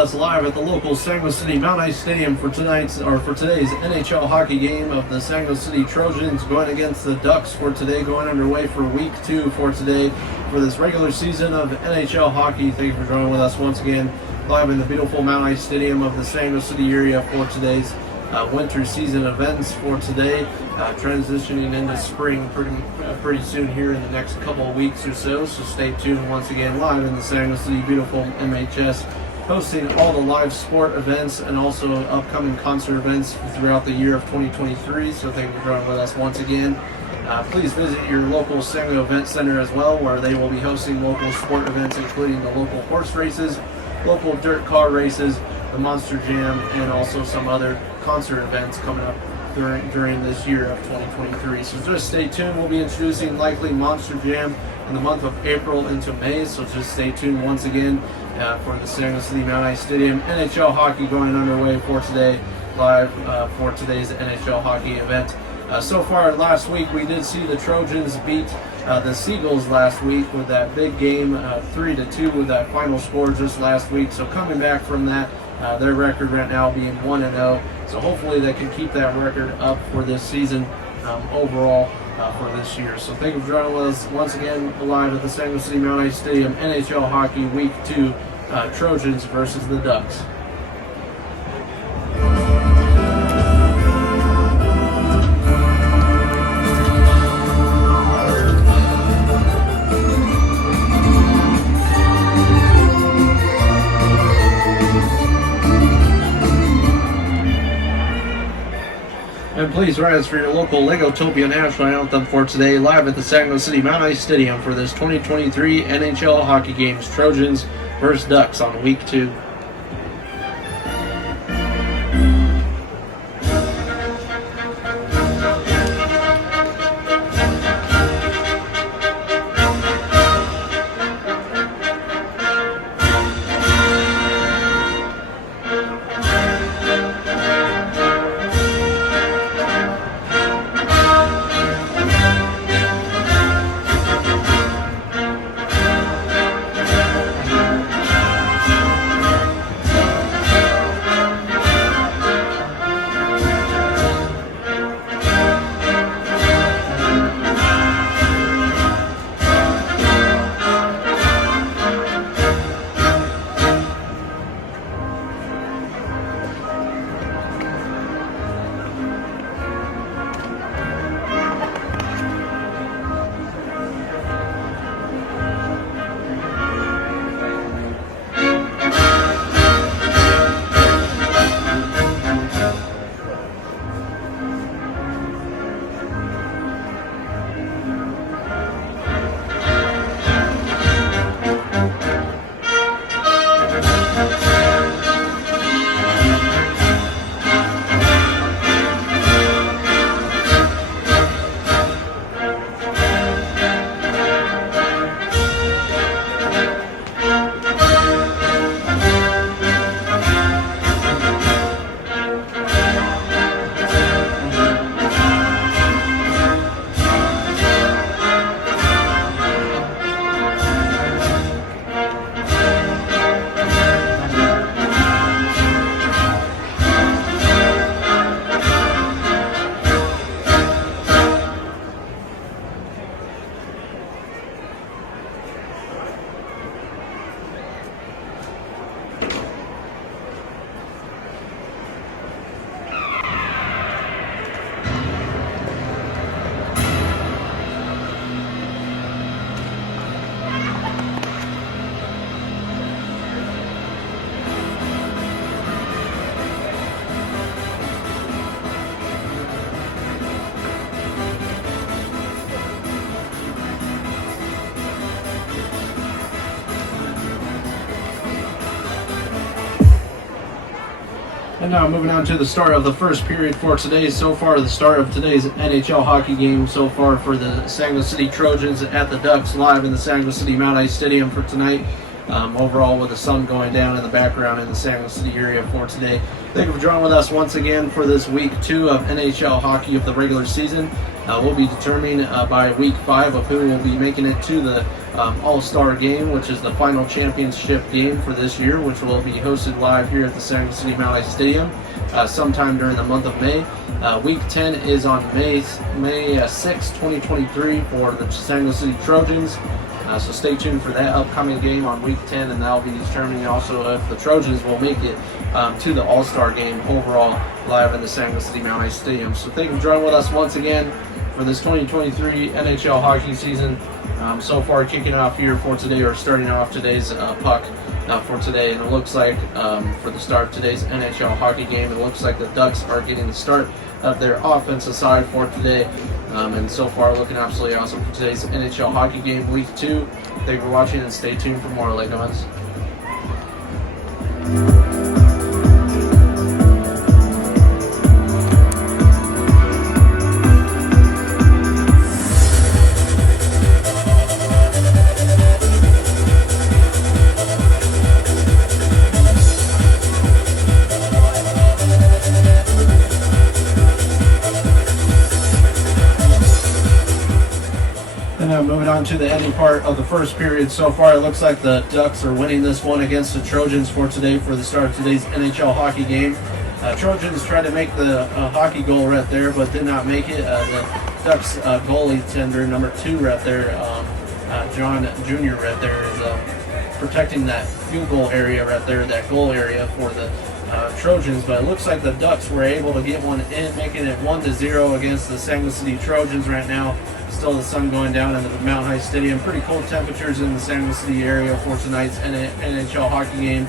us live at the local Sangamo City Mount Ice Stadium for today's NHL hockey game of the Sangamo City Trojans going against the Ducks for today, going underway for week 2 for today for this regular season of NHL hockey. Thank you for joining with us once again live in the beautiful Mount Ice Stadium of the Sangamo City area for today's winter season events for today, transitioning into spring pretty soon here in the next couple of weeks or so. So stay tuned once again live in the Sangamo City beautiful MHS, hosting all the live sport events and also upcoming concert events throughout the year of 2023. So thank you for joining with us once again. Please visit your local Sangamo Event Center as well, where they will be hosting local sport events, including the local horse races, local dirt car races, the Monster Jam, and also some other concert events coming up during this year of 2023. So just stay tuned. We'll be introducing likely Monster Jam in the month of April into May. So just stay tuned once again for the Sangamo City Mount Ice Stadium NHL hockey going underway for today, live for today's NHL hockey event. So far last week, we did see the Trojans beat the Seagulls last week with that big game, 3-2 with that final score just last week. So coming back from that, their record right now being 1-0. So hopefully they can keep that record up for this season overall for this year. So thank you for joining us once again live at the Sangamo City Mount Ice Stadium NHL Hockey Week 2, Trojans versus the Ducks. And please rise for your local Legotopia National Anthem for today, live at the Sangamo City Mount Ice Stadium for this 2023 NHL hockey games, Trojans versus Ducks on week 2. And now moving on to the start of the first period for today. So far, the start of today's NHL hockey game so far for the Sangamo City Trojans at the Ducks live in the Sangamo City Mount Ice Stadium for tonight. overall with the sun going down in the background in the San Luis City area for today. Thank you for joining with us once again for this week 2 of NHL hockey of the regular season. We'll be determining by week 5 of who will be making it to the All-Star game, which is the final championship game for this year, which will be hosted live here at the San Luis City Mount Ice Stadium sometime during the month of May. Week 10 is on May 6, 2023 for the San Luis City Trojans. So stay tuned for that upcoming game on week 10, and that'll be determining also if the Trojans will make it to the All-Star game overall live in the San Luis City Mount Ice Stadium. So thank you for joining with us once again for this 2023 NHL hockey season. So far kicking off here for today, or starting off today's puck for today, and it looks like for the start of today's NHL hockey game, it looks like the Ducks are getting the start of their offensive side for today. And so far looking absolutely awesome for today's NHL hockey game, week 2. Thank you for watching, and stay tuned for more Lake Events. Moving on to the ending part of the first period. So far, it looks like the Ducks are winning this one against the Trojans for today for the start of today's NHL hockey game. Trojans tried to make the hockey goal right there, but did not make it. The Ducks goalie tender number 2 right there, John Jr. right there, is protecting that field goal area right there, that goal area for the Trojans. But it looks like the Ducks were able to get one in, making it 1-0 against the San Luis City Trojans right now. Still the sun going down in the Mount Ice Stadium. Pretty cold temperatures in the San Luis City area for tonight's NHL hockey game.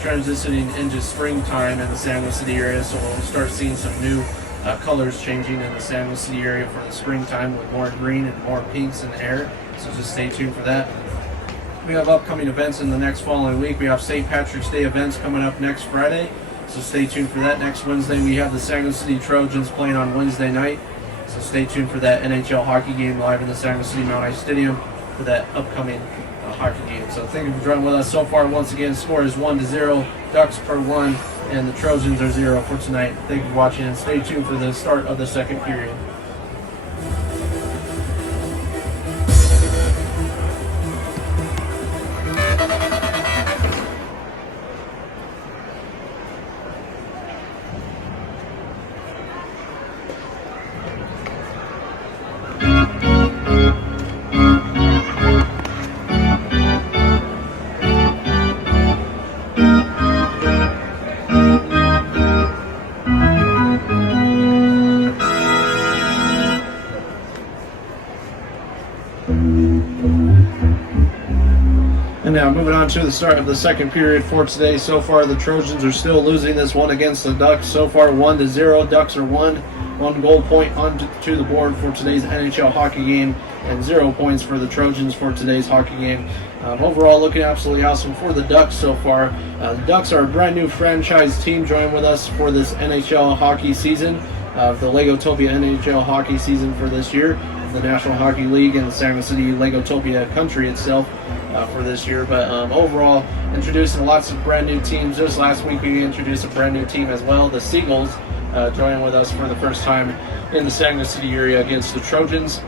Transitioning into springtime in the San Luis City area, so we'll start seeing some new colors changing in the San Luis City area for the springtime, with more green and more pinks in the air. So just stay tuned for that. We have upcoming events in the next following week. We have St. Patrick's Day events coming up next Friday, so stay tuned for that. Next Wednesday we have the San Luis City Trojans playing on Wednesday night. So stay tuned for that NHL hockey game live in the San Luis City Mount Ice Stadium for that upcoming hockey game. So thank you for joining with us. So far, once again, score is 1-0. Ducks per 1, and the Trojans are 0 for tonight. Thank you for watching, and stay tuned for the start of the second period. And now moving on to the start of the second period for today. So far, the Trojans are still losing this one against the Ducks. So far, 1-0. Ducks are one goal point onto the board for today's NHL hockey game, and 0 points for the Trojans for today's hockey game. Overall, looking absolutely awesome for the Ducks so far. The Ducks are a brand new franchise team joining with us for this NHL hockey season, the Legotopia NHL hockey season for this year, the National Hockey League and the San Luis City Legotopia country itself for this year. But overall, introducing lots of brand new teams. Just last week we introduced a brand new team as well, the Seagulls, joining with us for the first time in the San Luis City area against the Trojans.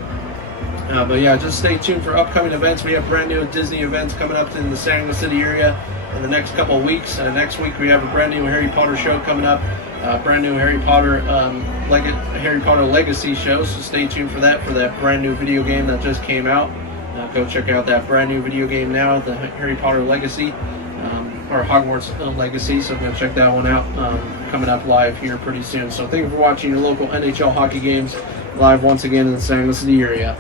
But yeah, just stay tuned for upcoming events. We have brand new Disney events coming up in the San Luis City area in the next couple of weeks. Next week we have a brand new Harry Potter show coming up, brand new Harry Potter Legacy show. So stay tuned for that brand new video game that just came out. Go check out that brand new video game now, the Harry Potter Legacy, or Hogwarts Legacy. So go check that one out. Coming up live here pretty soon. So thank you for watching your local NHL hockey games live once again in the San Luis City area.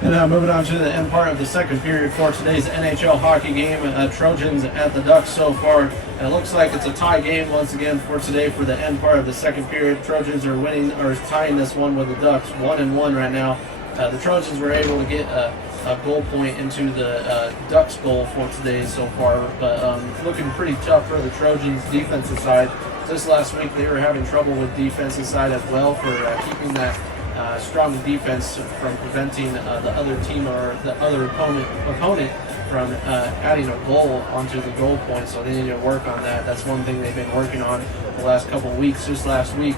And moving on to the end part of the second period for today's NHL hockey game. Trojans at the Ducks so far. And it looks like it's a tie game once again for today for the end part of the second period. Trojans are tying this one with the Ducks 1-1 right now. The Trojans were able to get goal point into the Ducks goal for today so far, but looking pretty tough for the Trojans defensive side. This last week they were having trouble with defensive side as well for keeping that strong defense from preventing the other team or the other opponent from adding a goal onto the goal point. So they need to work on that. That's one thing they've been working on the last couple of weeks. Just last week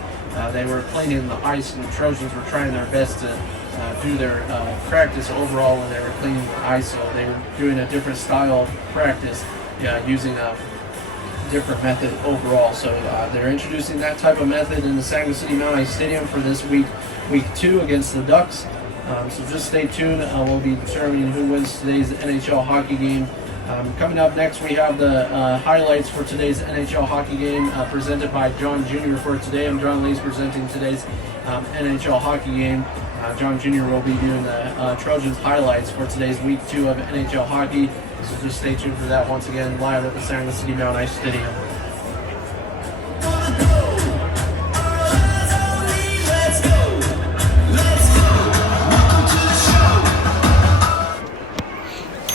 they were playing in the ice, and the Trojans were trying their best to do their practice overall when they were cleaning the ice. So they were doing a different style of practice, using a different method overall. So they're introducing that type of method in the Sanger City Mount Ice Stadium for this week 2 against the Ducks. So just stay tuned. We'll be determining who wins today's NHL hockey game. Coming up next, we have the highlights for today's NHL hockey game presented by John Jr. for today. I'm John Lees presenting today's NHL hockey game. John Jr. will be doing the Trojans highlights for today's week 2 of NHL hockey. So just stay tuned for that once again, live at the Sanger City Mount Ice Stadium.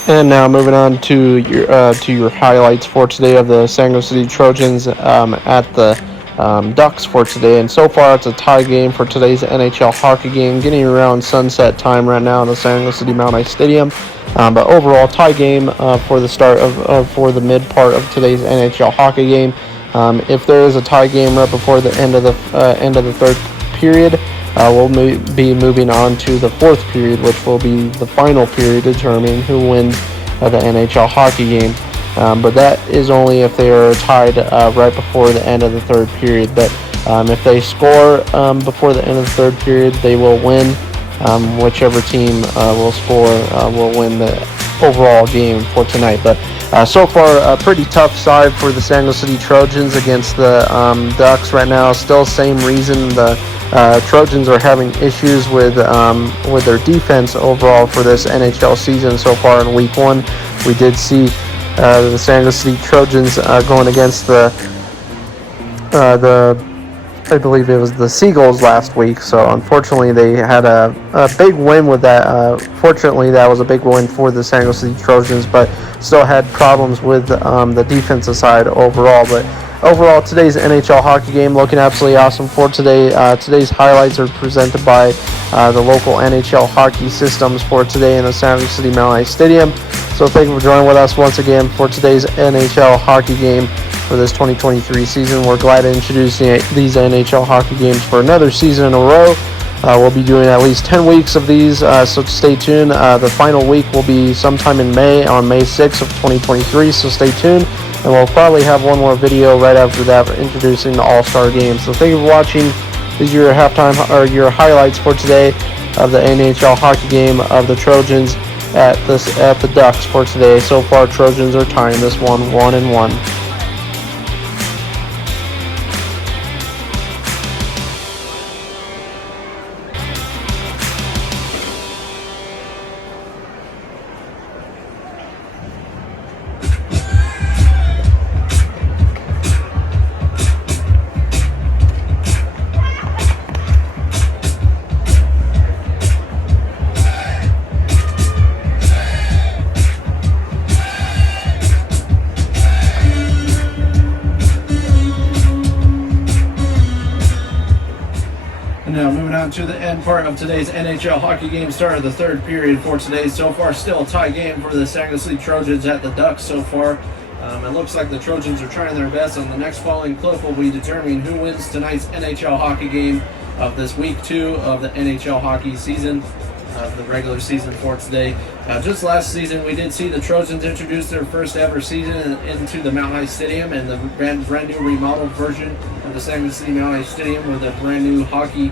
And now moving on to your highlights for today of the Sanger City Trojans at the Ducks for today. And so far it's a tie game for today's NHL hockey game, getting around sunset time right now in the Sanger City Mount Ice Stadium. But overall tie game for the start for the mid part of today's NHL hockey game. If there is a tie game right before the end of the third period, we'll be moving on to the fourth period, which will be the final period determining who wins the NHL hockey game. But that is only if they are tied right before the end of the third period. But if they score before the end of the third period, they will win. Whichever team will score will win the overall game for tonight. But so far, a pretty tough side for the Sanger City Trojans against the Ducks right now. Still same reason the Trojans are having issues with their defense overall for this NHL season so far in week 1. We did see the Sanger City Trojans going against I believe it was the Seagulls last week. So unfortunately they had a big win with that. Fortunately that was a big win for the Sanger City Trojans, but still had problems with the defensive side overall. But overall, today's NHL hockey game looking absolutely awesome for today. Today's highlights are presented by the local NHL hockey systems for today in the Sanger City Mount Ice Stadium. So thank you for joining with us once again for today's NHL hockey game for this 2023 season. We're glad to introduce these NHL hockey games for another season in a row. We'll be doing at least 10 weeks of these, so stay tuned. The final week will be sometime in May, on May 6th of 2023, so stay tuned. And we'll probably have one more video right after that introducing the All-Star Game. So thank you for watching. These are your halftime or your highlights for today of the NHL hockey game of the Trojans at the Ducks for today. So far, Trojans are tying this one 1-1. Now moving on to the end part of today's NHL hockey game, start of the third period for today. So far, still a tie game for the Sanger City Trojans at the Ducks so far. It looks like the Trojans are trying their best. On the next following clip, we'll be determining who wins tonight's NHL hockey game of this week 2 of the NHL hockey season, the regular season for today. Just last season, we did see the Trojans introduce their first ever season into the Mount Ice Stadium, and the brand new remodeled version of the Sanger City Mount Ice Stadium with a brand new hockey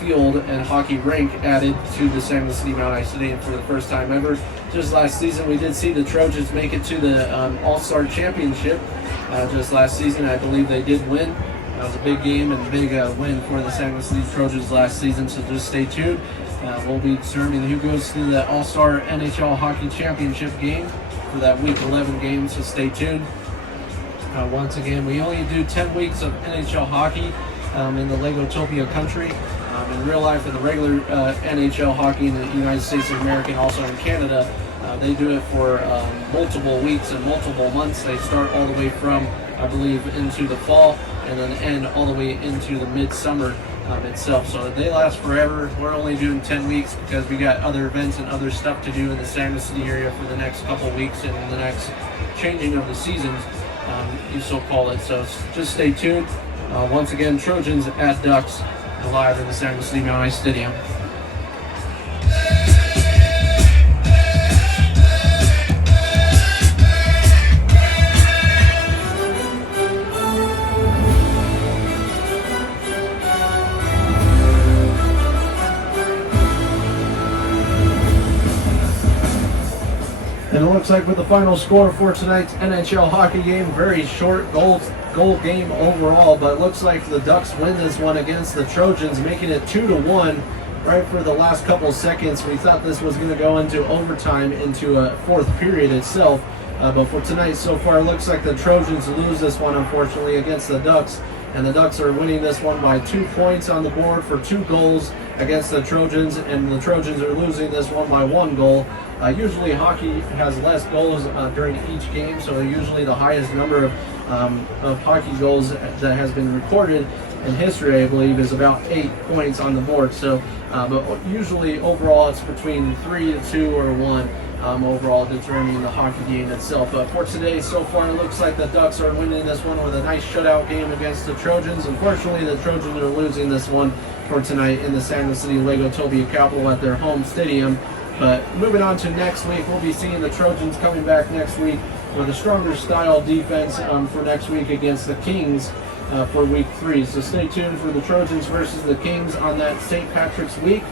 field and hockey rink added to the Sanger City Mount Ice Stadium for the first time ever. Just last season, we did see the Trojans make it to the All-Star Championship. Just last season, I believe they did win. That was a big game and a big win for the Sanger City Trojans last season, so just stay tuned. We'll be determining who goes to the All-Star NHL Hockey Championship game for that Week 11 game, so stay tuned. Once again, we only do 10 weeks of NHL hockey. in the Legotopia country. In real life, in the regular NHL hockey in the United States of America and also in Canada, they do it for multiple weeks and multiple months. They start all the way from, I believe, into the fall and then end all the way into the midsummer itself. So they last forever. We're only doing 10 weeks because we got other events and other stuff to do in the San Luis City area for the next couple weeks and the next changing of the seasons, you so call it. So just stay tuned. Once again, Trojans at Ducks live in the San Luis City Mount Ice Stadium. And it looks like with the final score for tonight's NHL hockey game, very short goal game overall, but it looks like the Ducks win this one against the Trojans, making it 2-1 right for the last couple seconds. We thought this was going to go into overtime, into a fourth period itself, but for tonight so far, it looks like the Trojans lose this one, unfortunately, against the Ducks. And the Ducks are winning this one by 2 points on the board for 2 goals against the Trojans, and the Trojans are losing this one by 1 goal. Usually hockey has less goals during each game, so usually the highest number of hockey goals that has been recorded in history, I believe, is about 8 points on the board. So, but usually overall it's between 3 to 2 or 1. Overall determining the hockey game itself. But for today, so far, it looks like the Ducks are winning this one with a nice shutout game against the Trojans. Unfortunately, the Trojans are losing this one for tonight in the San Luis City Legotopia Capital at their home stadium. But moving on to next week, we'll be seeing the Trojans coming back next week with a stronger style defense for next week against the Kings for week 3. So stay tuned for the Trojans versus the Kings on that St. Patrick's week.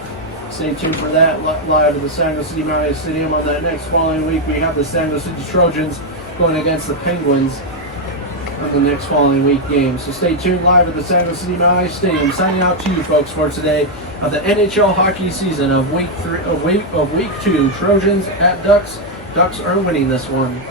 Stay tuned for that live at the San Luis City Mount Ice Stadium. On that next following week, we have the San Luis City Trojans going against the Penguins on the next following week game. So stay tuned live at the San Luis City Mount Ice Stadium. Signing out to you folks for today of the NHL hockey season of week 2. Trojans at Ducks. Ducks are winning this one.